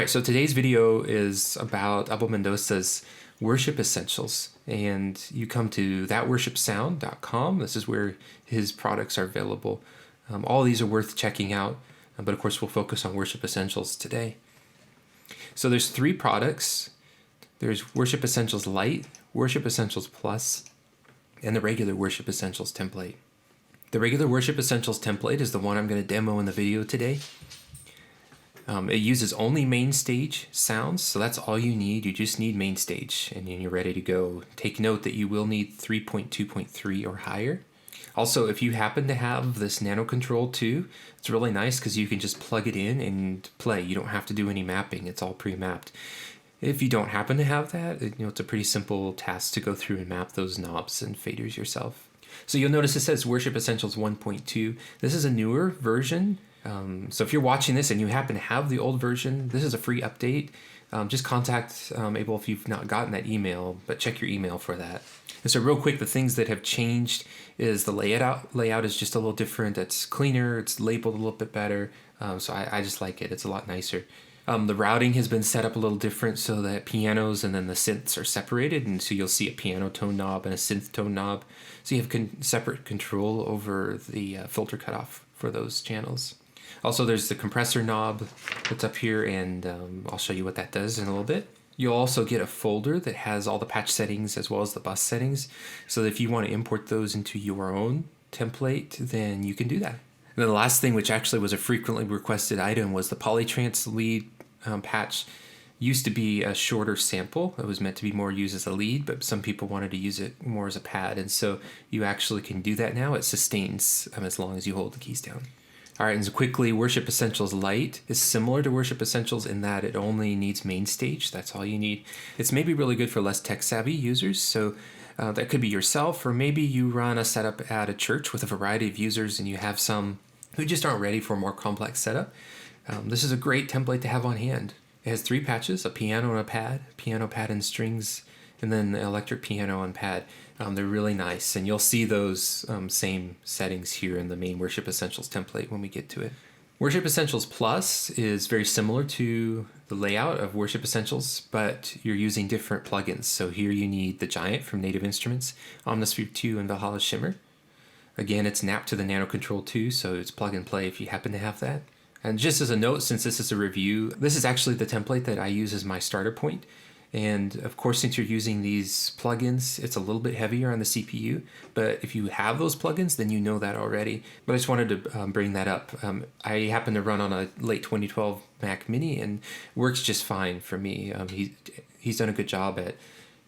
right, so today's video is about Abel Mendoza's Worship Essentials, and you come to thatworshipsound.com. This is where his products are available. All of these are worth checking out, but of course we'll focus on Worship Essentials today. So there's 3 products. There's Worship Essentials Lite, Worship Essentials Plus, and the regular Worship Essentials template. The regular Worship Essentials template is the one I'm going to demo in the video today. It uses only Mainstage sounds, so that's all you need. You just need Mainstage, and then you're ready to go. Take note that you will need 3.2.3 or higher. Also, if you happen to have this Nano Control 2, it's really nice because you can just plug it in and play. You don't have to do any mapping. It's all pre-mapped. If you don't happen to have that, it's a pretty simple task to go through and map those knobs and faders yourself. So you'll notice it says Worship Essentials 1.2. This is a newer version. So if you're watching this and you happen to have the old version, this is a free update. Just contact Abel if you've not gotten that email, but check your email for that. And so real quick, the things that have changed is the layout is just a little different. It's cleaner, it's labeled a little bit better. So I just like it. It's a lot nicer. The routing has been set up a little different so that pianos and then the synths are separated, and so you'll see a piano tone knob and a synth tone knob. So you have separate control over the filter cutoff for those channels. Also, there's the compressor knob that's up here, and I'll show you what that does in a little bit. You'll also get a folder that has all the patch settings as well as the bus settings, so that if you want to import those into your own template, then you can do that. And then the last thing, which actually was a frequently requested item, was the Polytrance lead patch. Used to be a shorter sample. It was meant to be more used as a lead, but some people wanted to use it more as a pad, and so you actually can do that now. It sustains as long as you hold the keys down. All right, and so quickly, Worship Essentials Lite is similar to Worship Essentials in that it only needs Mainstage. That's all you need. It's maybe really good for less tech-savvy users, so that could be yourself, or maybe you run a setup at a church with a variety of users and you have some who just aren't ready for a more complex setup. This is a great template to have on hand. It has 3 patches, a piano and a pad, piano, pad, and strings, and then the electric piano and pad. They're really nice, and you'll see those same settings here in the main Worship Essentials template when we get to it. Worship Essentials Plus is very similar to the layout of Worship Essentials, but you're using different plugins. So here you need the Giant from Native Instruments, Omnisphere 2, and Valhalla Shimmer. Again, it's napped to the Nano Control 2, so it's plug and play if you happen to have that. And just as a note, since this is a review, this is actually the template that I use as my starter point. And of course, since you're using these plugins, it's a little bit heavier on the CPU. But if you have those plugins, then you know that already. But I just wanted to bring that up. I happen to run on a late 2012 Mac Mini, and works just fine for me. He's done a good job at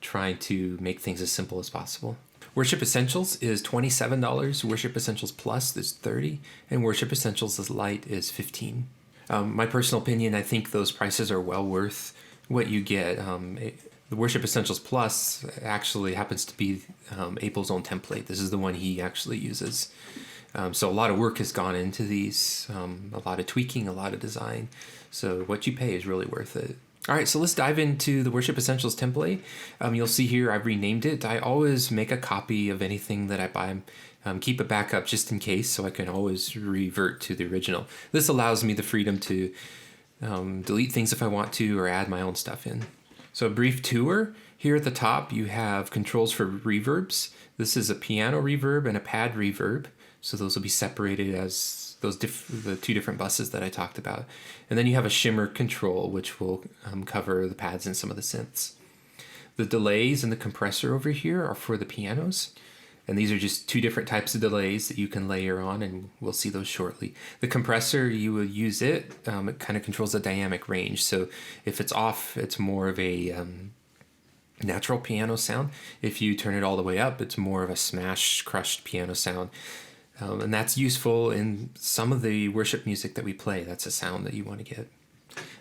trying to make things as simple as possible. Worship Essentials is $27. Worship Essentials Plus is $30, and Worship Essentials Lite is $15. My personal opinion, I think those prices are well worth what you get. The Worship Essentials Plus actually happens to be Abel's own template. This is the one he actually uses. So a lot of work has gone into these, a lot of tweaking, a lot of design. So what you pay is really worth it. All right, so let's dive into the Worship Essentials template. You'll see here I've renamed it. I always make a copy of anything that I buy. Keep a backup just in case, so I can always revert to the original. This allows me the freedom to delete things if I want to, or add my own stuff in. So a brief tour. Here at the top, you have controls for reverbs. This is a piano reverb and a pad reverb. So those will be separated as the 2 different buses that I talked about. And then you have a shimmer control, which will cover the pads and some of the synths. The delays and the compressor over here are for the pianos. And these are just 2 different types of delays that you can layer on, and we'll see those shortly. The compressor, you will use it. It kind of controls the dynamic range. So if it's off, it's more of a natural piano sound. If you turn it all the way up, it's more of a smash, crushed piano sound. And that's useful in some of the worship music that we play. That's a sound that you want to get.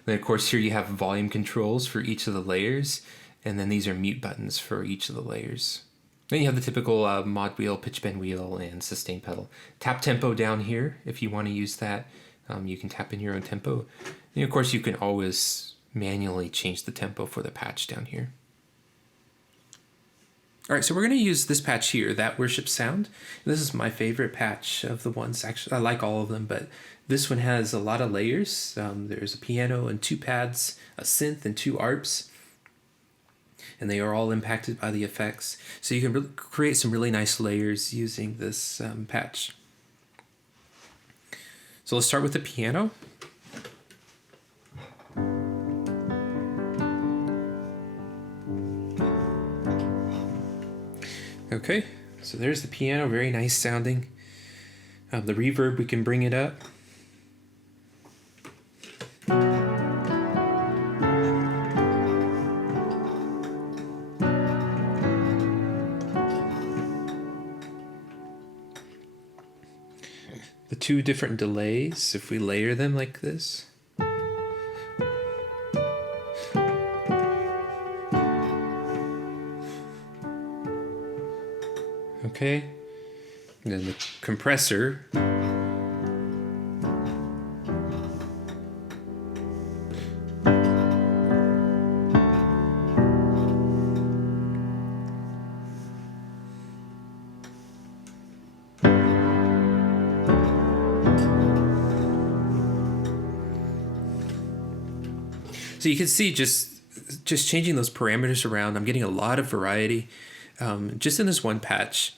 Then, of course, here you have volume controls for each of the layers, and then these are mute buttons for each of the layers. Then you have the typical mod wheel, pitch bend wheel, and sustain pedal. Tap tempo down here if you want to use that. You can tap in your own tempo. And of course, you can always manually change the tempo for the patch down here. All right, so we're going to use this patch here, That Worship Sound. This is my favorite patch of the ones. Actually, I like all of them, but this one has a lot of layers. There's a piano and 2 pads, a synth and 2 arps, and they are all impacted by the effects. So you can create some really nice layers using this patch. So let's start with the piano. Okay, so there's the piano, very nice sounding. The reverb, we can bring it up. The 2 different delays, if we layer them like this. Okay, and then the compressor. So you can see just changing those parameters around, I'm getting a lot of variety just in this one patch.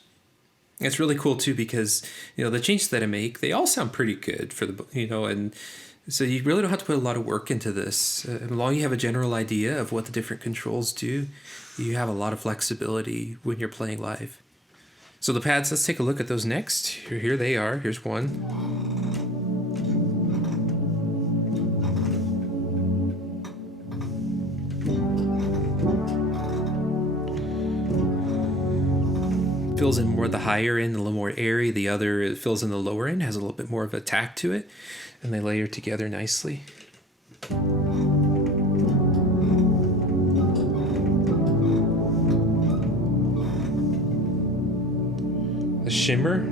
It's really cool too because the changes that I make, they all sound pretty good for the and so you really don't have to put a lot of work into this. As long as you have a general idea of what the different controls do, you have a lot of flexibility when you're playing live. So the pads, let's take a look at those next. Here they are. Here's one. Fills in more the higher end, a little more airy. The other fills in the lower end, has a little bit more of a tack to it, and they layer together nicely. The shimmer.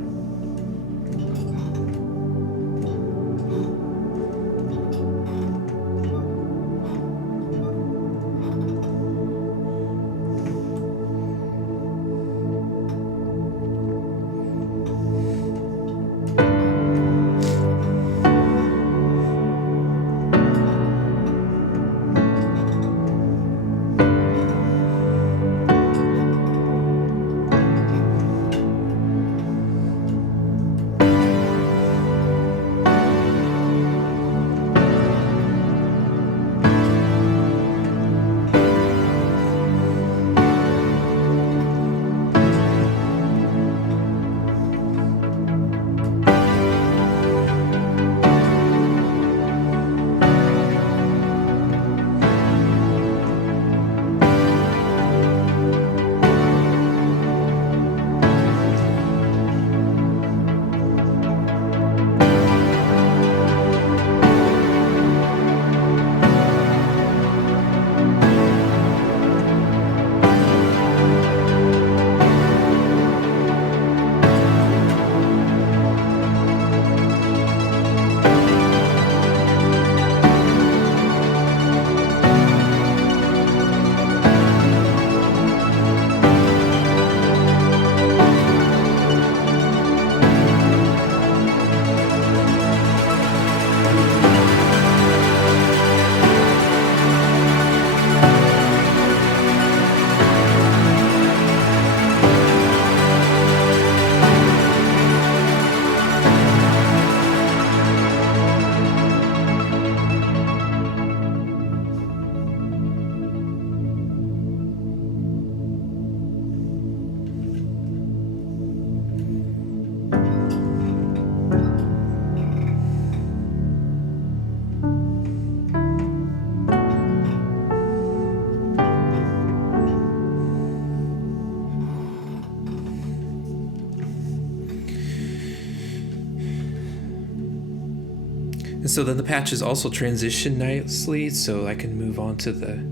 And so then the patches also transition nicely, so I can move on to the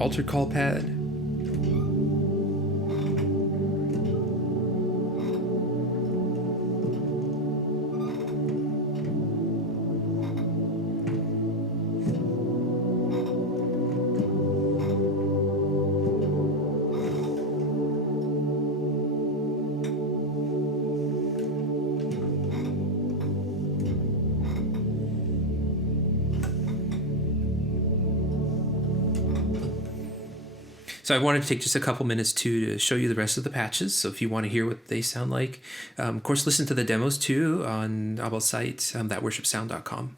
altar call pad. So I wanted to take just a couple minutes to show you the rest of the patches. So if you want to hear what they sound like, of course, listen to the demos too on Abel's site, thatworshipsound.com.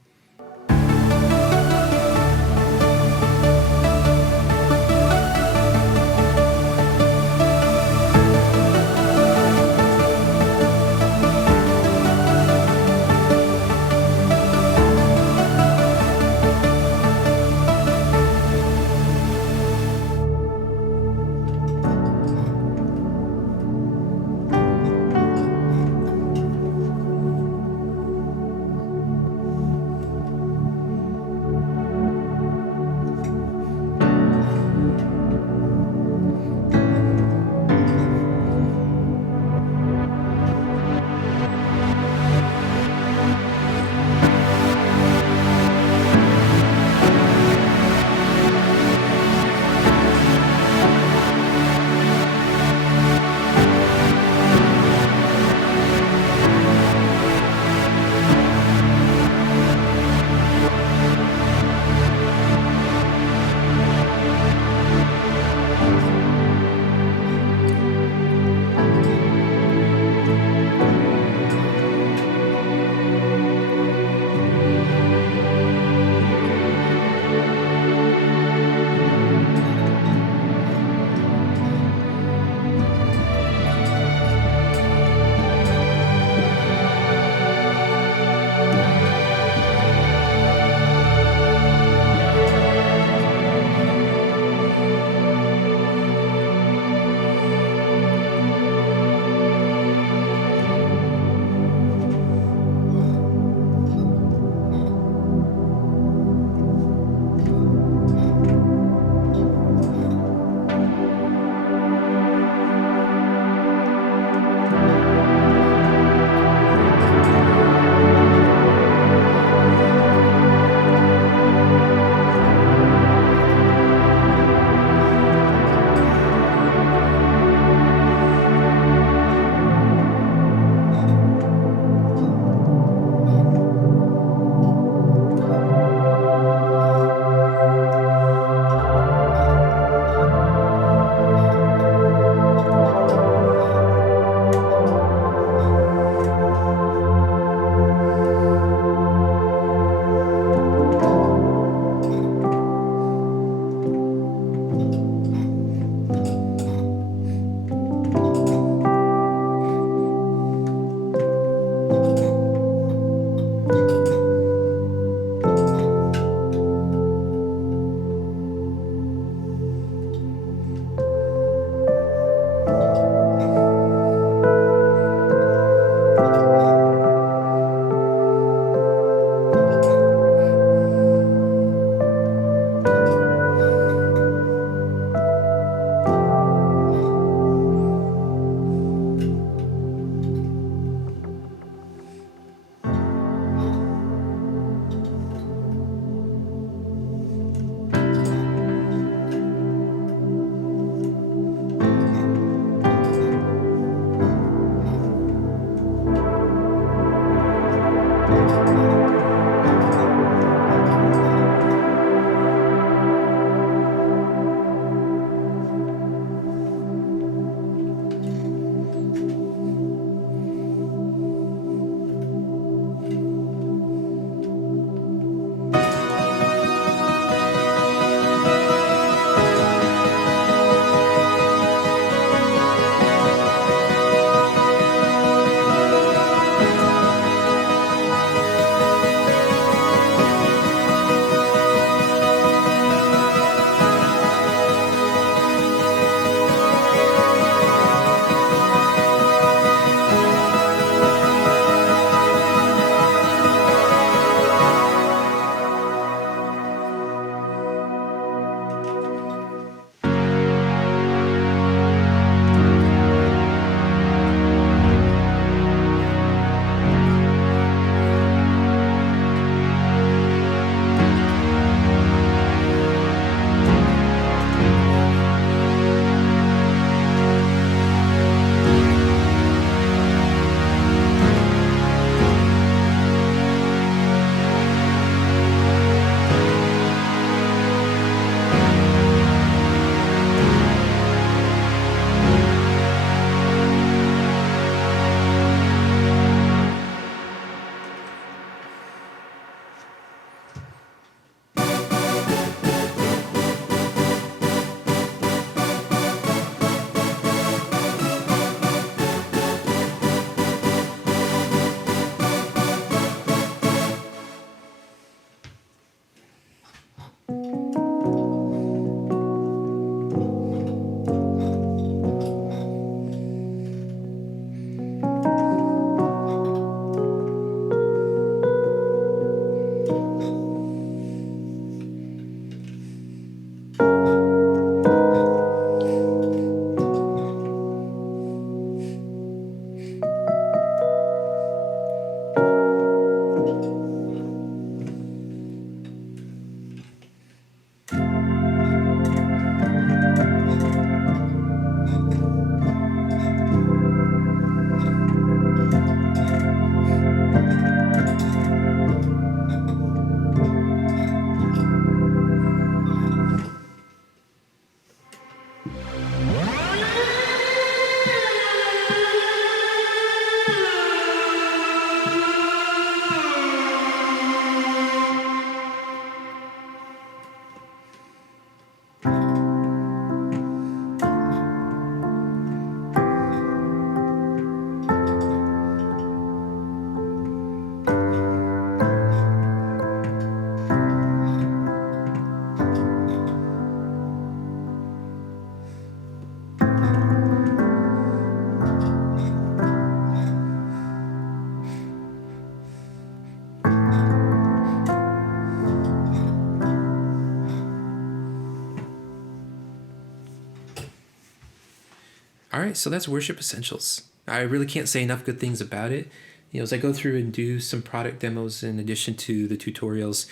right, so that's Worship Essentials. I really can't say enough good things about it. As I go through and do some product demos in addition to the tutorials,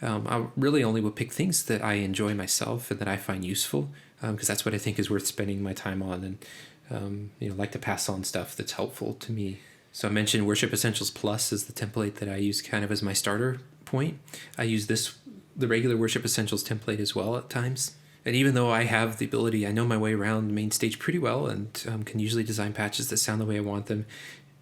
I really only will pick things that I enjoy myself and that I find useful, because that's what I think is worth spending my time on, and like to pass on stuff that's helpful to me. So I mentioned Worship Essentials Plus is the template that I use kind of as my starter point. I use the regular Worship Essentials template as well at times. And even though I have the ability, I know my way around Mainstage pretty well, and can usually design patches that sound the way I want them,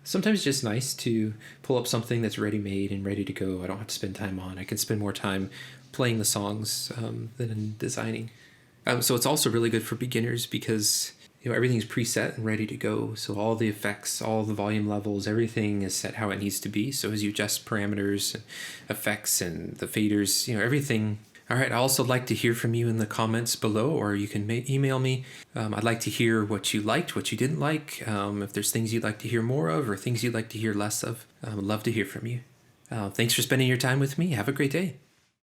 sometimes it's just nice to pull up something that's ready-made and ready to go. I don't have to spend time on. I can spend more time playing the songs than in designing. So it's also really good for beginners because everything's preset and ready to go. So all the effects, all the volume levels, everything is set how it needs to be. So as you adjust parameters and effects and the faders, everything. All right, I also like to hear from you in the comments below, or you can email me. I'd like to hear what you liked, what you didn't like, if there's things you'd like to hear more of or things you'd like to hear less of. I would love to hear from you. Thanks for spending your time with me. Have a great day.